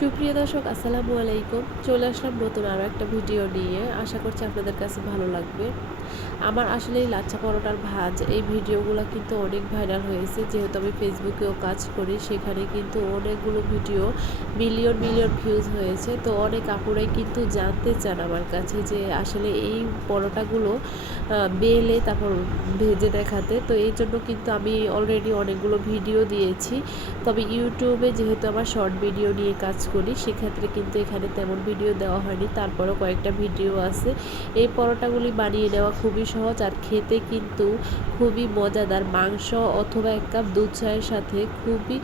সুপ্রিয় দর্শক, আসসালামু আলাইকুম। চলে আসলাম নতুন আরও একটা ভিডিও নিয়ে। আশা করছি আপনাদের কাছে ভালো লাগবে। আমার আসলে এই লাচ্ছা পরোটার ভাজ। এই ভিডিওগুলো কিন্তু অনেক ভাইরাল হয়েছে। যেহেতু আমি ফেসবুকেও কাজ করি, সেখানে কিন্তু অনেকগুলো ভিডিও মিলিয়ন মিলিয়ন ভিউজ হয়েছে। তো অনেক আপুরাই কিন্তু জানতে চান আমার কাছে যে আসলে এই পরোটাগুলো বেলে তারপর ভেজে দেখাতে। তো এই জন্য কিন্তু আমি অলরেডি অনেকগুলো ভিডিও দিয়েছি। তবে ইউটিউবে যেহেতু আমার শর্ট ভিডিও নিয়ে কাজ করি, সেক্ষেত্রে কিন্তু এখানে তেমন ভিডিও দেওয়া হয়নি। তারপরও কয়েকটা ভিডিও আছে। এই পরোটাগুলি বানিয়ে নেওয়া খুবই সহজ আর খেতে কিন্তু খুবই মজাদার। মাংস অথবা এক কাপ দুধ চায়ের সাথে খুবই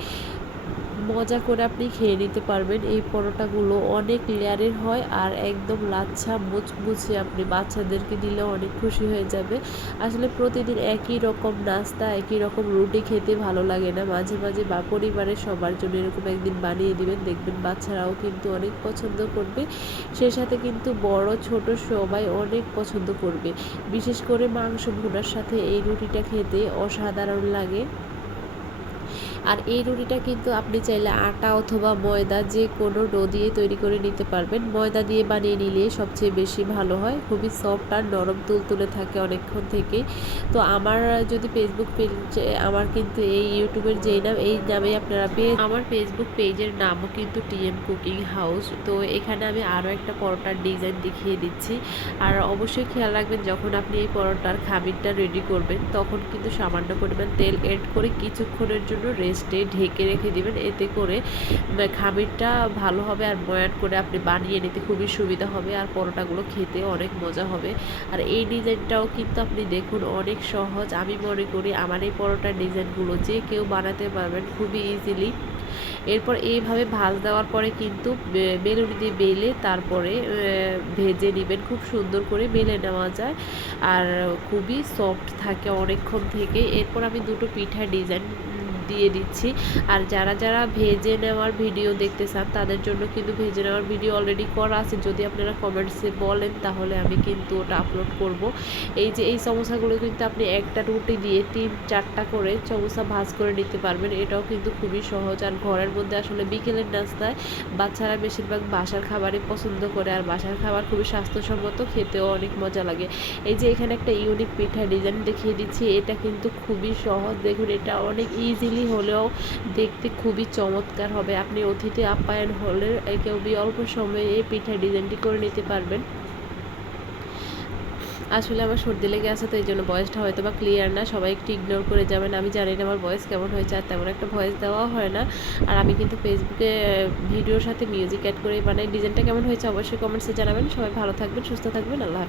মজা করে আপনি খেয়ে নিতে পারবেন। এই পরোটাগুলো অনেক লেয়ারের হয় আর একদম লাচ্ছা মুচমুচে আপনি বাচ্চাদেরকে দিলে অনেক খুশি হয়ে যাবে। আসলে প্রতিদিন একই রকম নাস্তা, একই রকম রুটি খেতে ভালো লাগে না। মাঝে মাঝে বা পরিবারের সবার জন্য এরকম একদিন বানিয়ে দিবেন। দেখবেন বাচ্চারাও কিন্তু অনেক পছন্দ করবে। সে সাথে কিন্তু বড়, ছোট সবাই অনেক পছন্দ করবে। বিশেষ করে মাংস ভুনার সাথে এই রুটিটা খেতে অসাধারণ লাগে। আর এই রুটিটা কিন্তু আপনি চাইলে আটা অথবা ময়দা যে কোনো ডো দিয়ে তৈরি করে নিতে পারবেন। ময়দা দিয়ে বানিয়ে নিলে সবচেয়ে বেশি ভালো হয়। খুবই সফট আর নরম তুলতুলে থাকে অনেকক্ষণ থেকে। তো আমার যদি ফেসবুক পেজ আমার কিন্তু এই ইউটিউবের যেই নাম, এই নামে আপনারা পেয়ে আমার ফেসবুক পেজের নামও কিন্তু টিএম কুকিং হাউস। তো এখানে আমি আরও একটা পরোটার ডিজাইন দেখিয়ে দিচ্ছি। আর অবশ্যই খেয়াল রাখবেন, যখন আপনি এই পরোটার খামিরটা রেডি করবেন, তখন কিন্তু সামান্য পরিমাণ তেল এড করে কিছুক্ষণের জন্য রেস্ট রেস্টে ঢেকে রেখে দেবেন। এতে করে খামিরটা ভালো হবে আর ময়ান করে আপনি বানিয়ে নিতে খুবই সুবিধা হবে আর পরোটাগুলো খেতে অনেক মজা হবে। আর এই ডিজাইনটাও কিন্তু আপনি দেখুন অনেক সহজ। আমি মনে করি আমার এই পরোটার ডিজাইনগুলো যে কেউ বানাতে পারবেন খুবই ইজিলি এরপর এইভাবে ভাজ দেওয়ার পরে কিন্তু বেলুনি দিয়ে বেলে তারপরে ভেজে নেবেন। খুব সুন্দর করে বেলে নেওয়া যায়। আর খুবই সফট থাকে অনেকক্ষণ থেকে। এরপর আমি দুটো পিঠার ডিজাইন দিয়ে দিচ্ছি। আর যারা যারা ভেজে নেওয়ার ভিডিও দেখতে চান, তাদের জন্য কিন্তু ভেজে নেওয়ার ভিডিও অলরেডি করা আছে। যদি আপনারা কমেন্টসে বলেন, তাহলে আমি কিন্তু ওটা আপলোড করব। এই যে, এই সমস্যাগুলো কিন্তু আপনি একটা রুটি দিয়ে তিন, চারটা করে সমস্যা ভাজ করে নিতে পারবেন। এটাও কিন্তু খুবই সহজ। আর ঘরের মধ্যে আসলে বিকেলের নাস্তায় বাচ্চারা বেশিরভাগ বাসার খাবারই পছন্দ করে। আর বাসার খাবার খুবই স্বাস্থ্যসম্মত, খেতেও অনেক মজা লাগে। এই যে, এখানে একটা ইউনিক পিঠা ডিজাইন দেখিয়ে দিচ্ছি। এটা কিন্তু খুবই সহজ। দেখুন, এটা অনেক ইজিলি সিম্পলি হলেও দেখতে খুবই চমৎকার হবে। আপনি অতিথি আপ্যায়ন হলে কেউ অল্প সময়ে এই পিঠা ডিজাইনটি করে নিতে পারবেন। আসলে আমার সর্দি লেগে আছে, তো এই জন্য ভয়েসটা হয়তো বা ক্লিয়ার না। সবাই একটু ইগনোর করে যাবেন। আমি জানি না আমার ভয়েস কেমন হয়েছে, আর তেমন একটা ভয়েস দেওয়াও হয় না। আর আমি কিন্তু ফেসবুকে ভিডিওর সাথে মিউজিক অ্যাড করে বানাই। ডিজাইনটা কেমন হয়েছে অবশ্যই কমেন্টসে জানাবেন। সবাই ভালো থাকবেন, সুস্থ থাকবেন। আল্লাহ